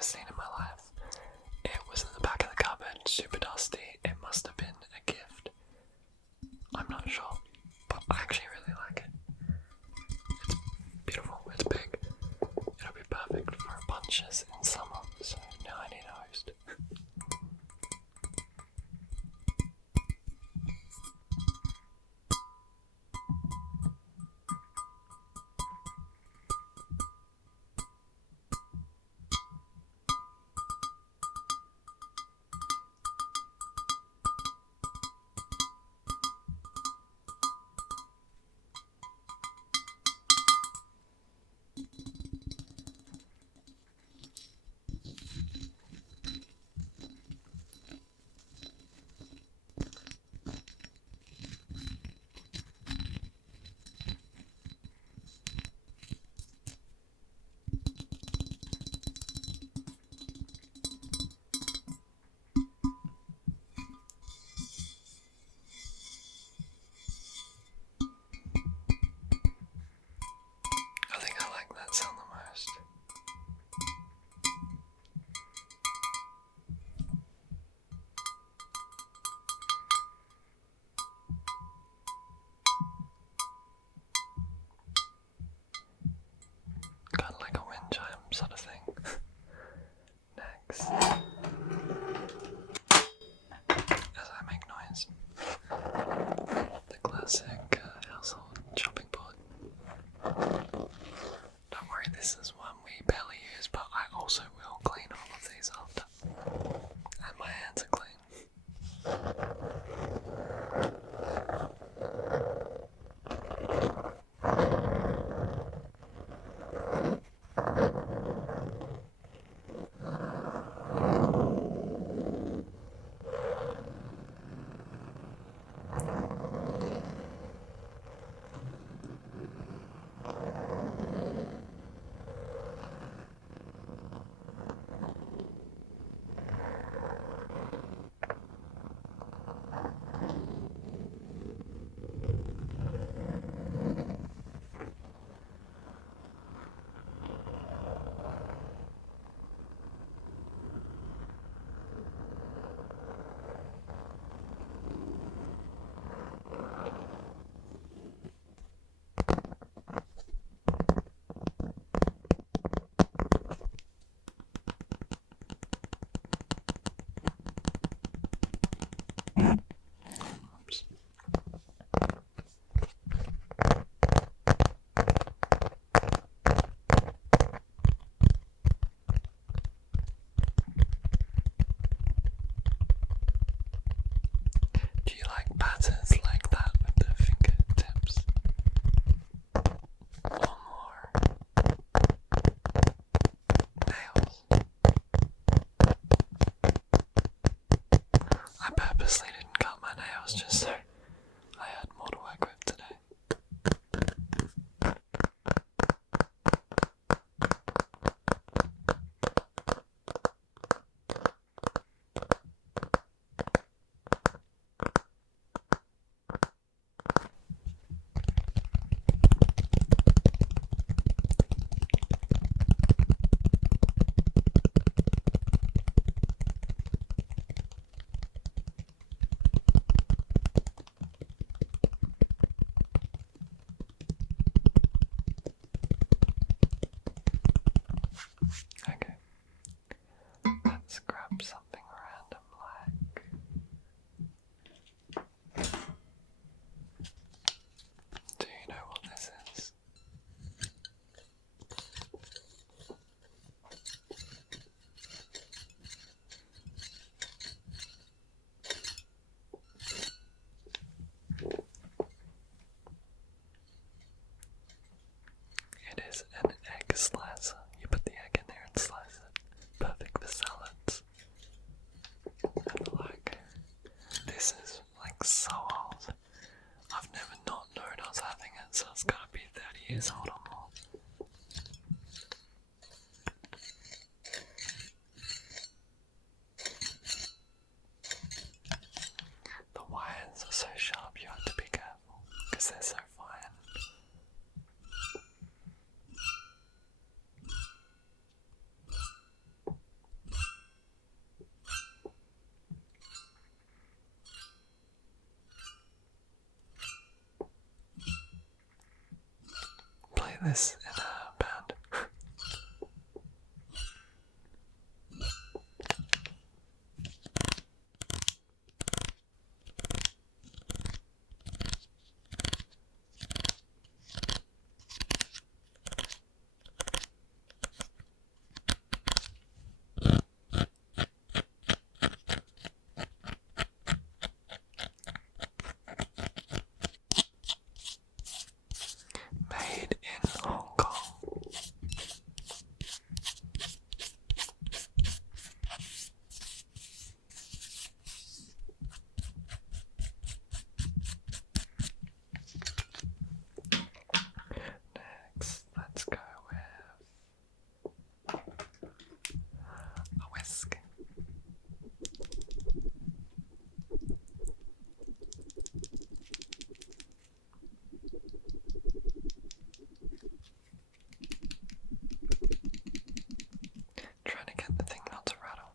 ever seen in my life. It was in the back of the cupboard, super dusty. It must have been a gift. I'm not sure, but I actually really like it. It's beautiful, it's big. It'll be perfect for bunches in summer, so now I need a host. this in a band. Made in Hong Kong. Next, let's go with a whisk. Trying to get the thing not to rattle.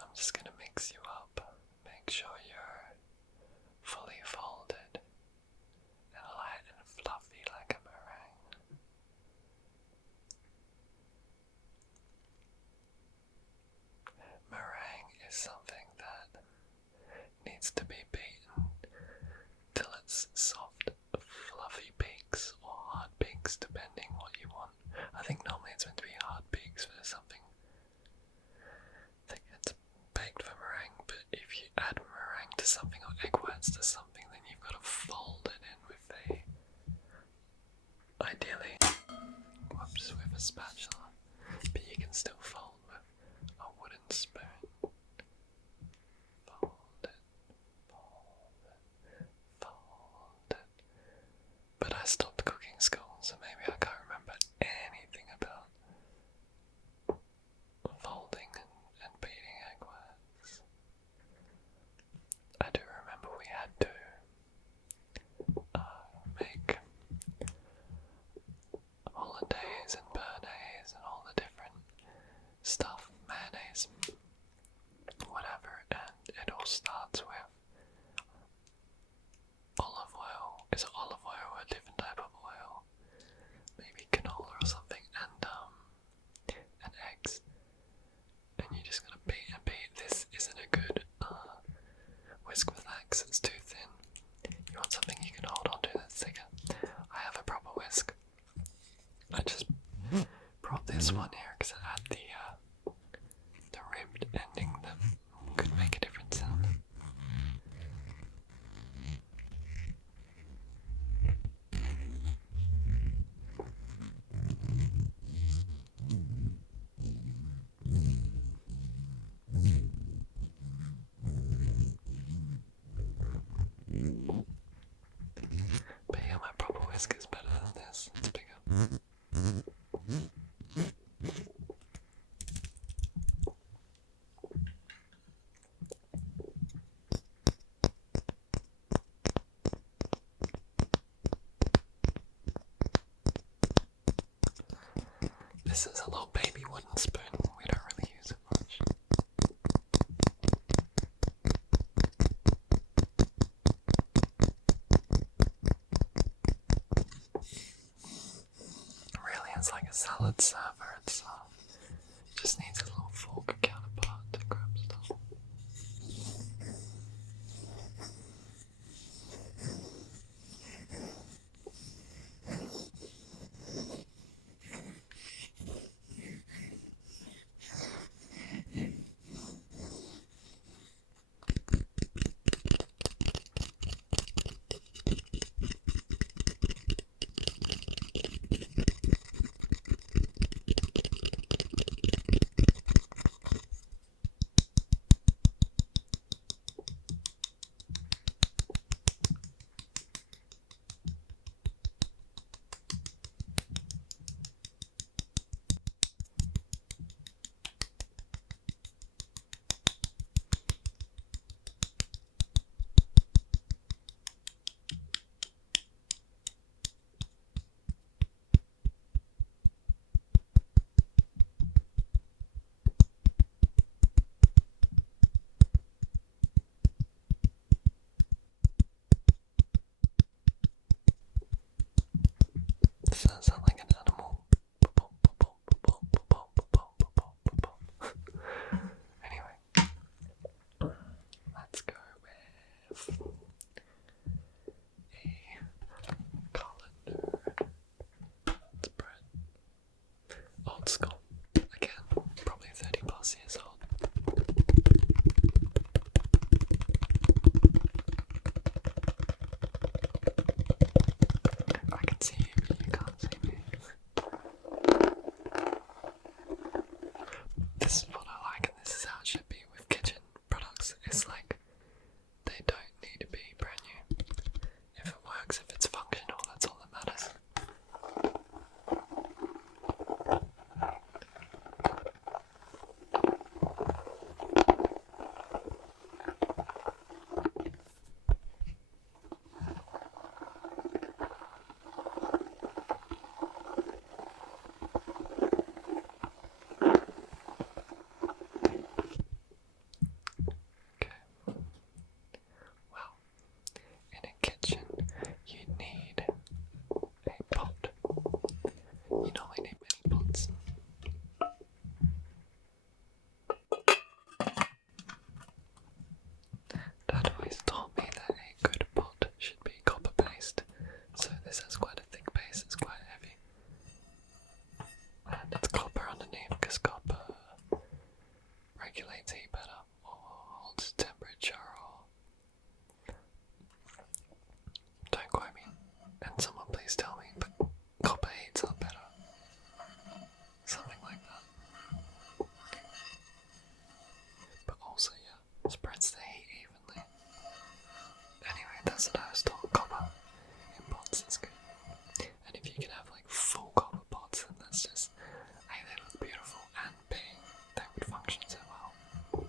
I'm just gonna mix you up. Make sure you're fully folded and light and fluffy like a meringue. Meringue is something that needs to be beaten till it's soft, fluffy peaks or hard peaks, depending what you want. I think normally it's meant to be hard peaks for something that gets baked for meringue, but if you add meringue to something or egg whites to something, then you've got to fold it in with ideally, with a spatula, but you can still fold with a wooden spoon. Fold it, fold it. But I stopped cooking school, so maybe I can't remember anything about folding and beating egg whites. I do remember we had to make hollandaise and béarnaise and all the different stuff, mayonnaise, whatever, and it all starts with olive oil. Is it olive oil or a different type of oil? Maybe canola or something, and eggs. And you just gotta beat and beat. This isn't a good whisk with that because it's too thin. You want something you can hold on to that's thicker. I have a proper whisk. I just brought this one here because it had the ribbed ending that could make a different sound. But yeah, my proper whisk is better than this. It's bigger. This is a little baby wooden spoon. We don't really use it much. Really, it's like a salad server. It just needs a little fork counterpart to grab stuff. Does that sound like an animal? Anyway, let's go with a colander. It's bread. Old school. Again, probably 30 plus years old. I can see you, but you can't see me. This is what I like, and this is how it should be with kitchen products. It's like, they don't need to be brand new. If it works, if it's functional, that's all that matters. Okay. Well, in a kitchen, you need a pot. You normally need many pots. Dad always taught me that a good pot should be copper based, so this has quite a thick base, it's quite heavy. And it's copper underneath because copper regulates heat better or holds temperature or... Don't quote me, and someone please tell me, but copper heats up better. Something like that. But also, yeah, spreads the heat evenly. Anyway, that's what I was taught. Copper in pots is good. And if you can have like full copper pots, then that's just, A, they look beautiful, and B, they would function so well.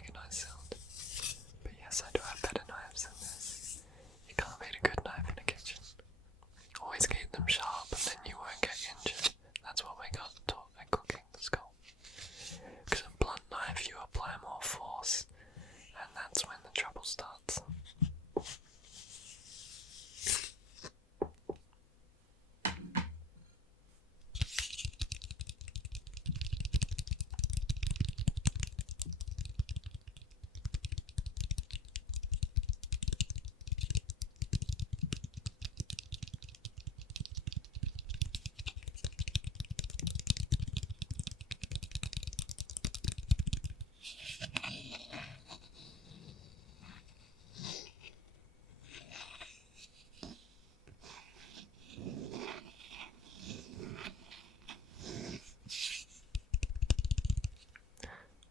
make a nice sound. But yes, I do have better knives than this. You can't beat a good knife in the kitchen. Always keep them sharp and then you won't get injured. That's what we got taught at cooking school. Because a blunt knife you apply more force, and that's when the trouble starts.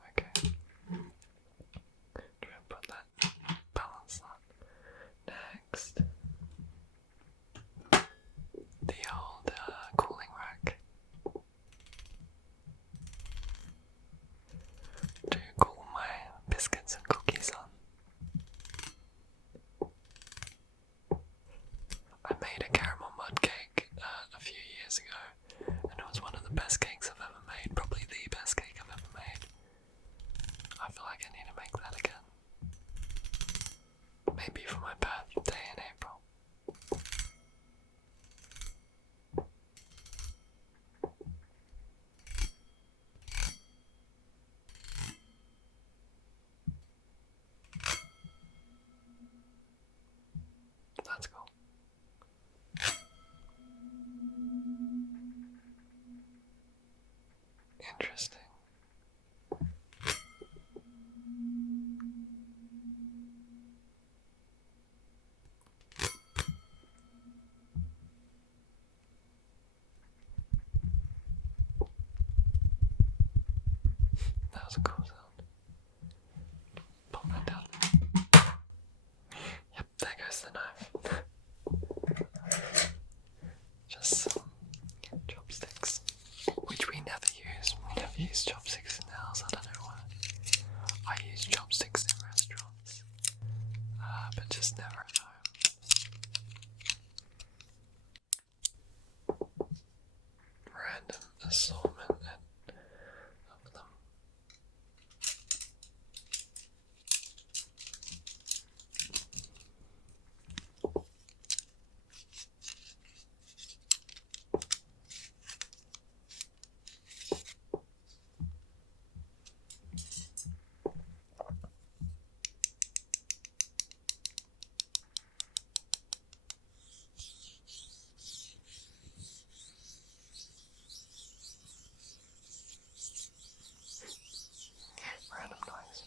Okay. Try and put that balance on. Next. The old cooling rack. To cool my biscuits and cookies on. I made a caramel mud cake a few years ago, and it was one of the best cakes I've ever made, probably the best cake I've ever made. I feel like I need to make that again. Maybe for my birthday in April. That's cool. Interesting. That was a cool sound. Pop that down. Yep, there goes the knife. Just some chopsticks, which we never use. We never use chopsticks in the house, I don't know why. I use chopsticks in restaurants, but just never at home. Random assortment of them. Random noise.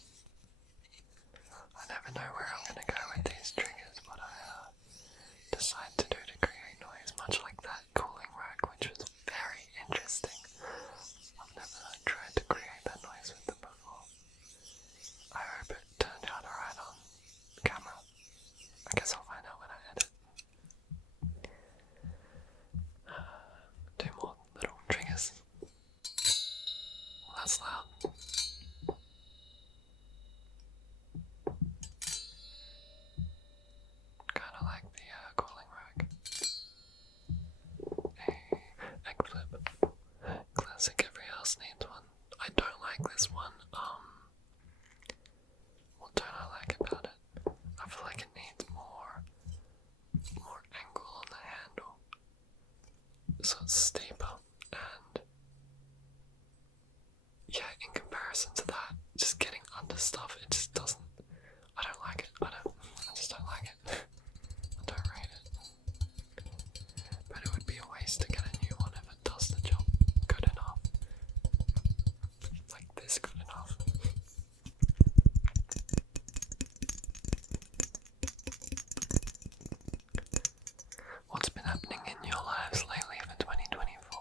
I never know where I'm going to go with these triggers, but I decide to do to create noise, much like that cooling rack, which was very interesting. I've never tried to create that noise with them before. I hope it turned out alright on camera. I guess I'll find out when I edit. Two more little triggers. Well, that's loud. Kinda like the cooling rack. Egg flip. Classic, every house needs one. I don't like this one. What don't I like about it? I feel like it needs more angle on the handle. So it's steeper, and yeah, in comparison to that, just getting under stuff, it just doesn't, I don't like it. I just don't like it. I don't rate it. But it would be a waste to get a new one if it does the job good enough. Like this good enough. What's been happening in your lives lately for 2024?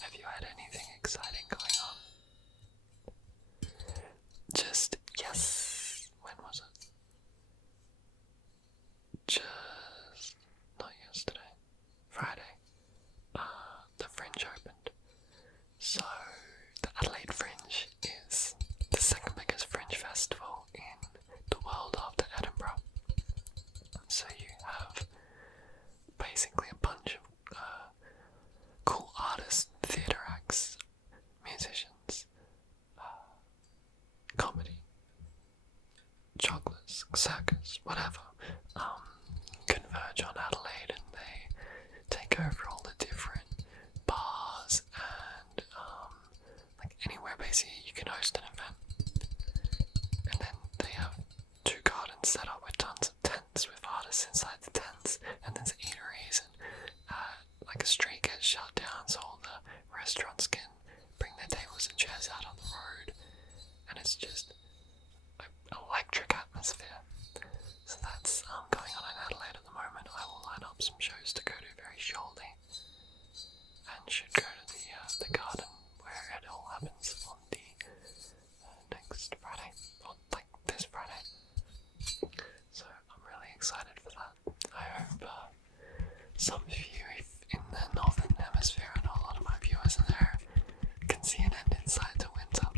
Have you had anything exciting going on? Just, yes. When was it? Just, not yesterday. Friday. The Fringe opened. So, the Adelaide Fringe is the second biggest Fringe festival tourists, whatever, converge on Adelaide and they take over all the different bars and like anywhere basically you can host an event. And then they have 2 gardens set up with tons of tents with artists inside the tents, and there's eateries and like a street gets shut down so all the restaurants can bring their tables and chairs out on the road, and it's just an electric atmosphere. So that's going on in Adelaide at the moment. I will line up some shows to go to very shortly, and should go to the garden where it all happens on the next Friday, or like this Friday. So I'm really excited for that. I hope some of you in the northern hemisphere, and a lot of my viewers are there, can see an end inside to winter.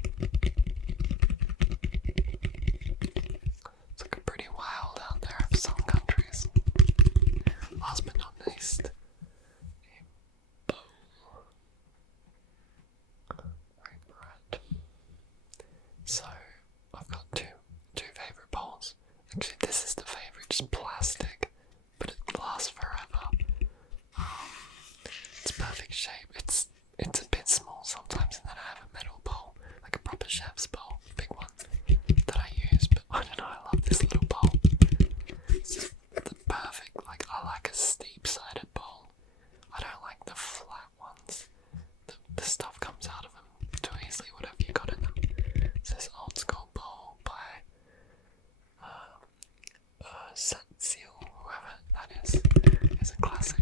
It's looking pretty wild out there for some countries. Last but not least, a bowl. Right. So I've got two favourite bowls. Actually, this is the favourite, just plastic, but it lasts forever. It's perfect shape. It's a bit small sometimes, and then I have a metal bowl, like a proper chef's bowl, big one, that I use, but I don't know, I love this little bowl. It's just the perfect, like, I like a steep-sided bowl. I don't like the flat ones. The stuff comes out of them too easily, whatever you got in them. It's this old school bowl by Seal, whoever that is. It's a classic.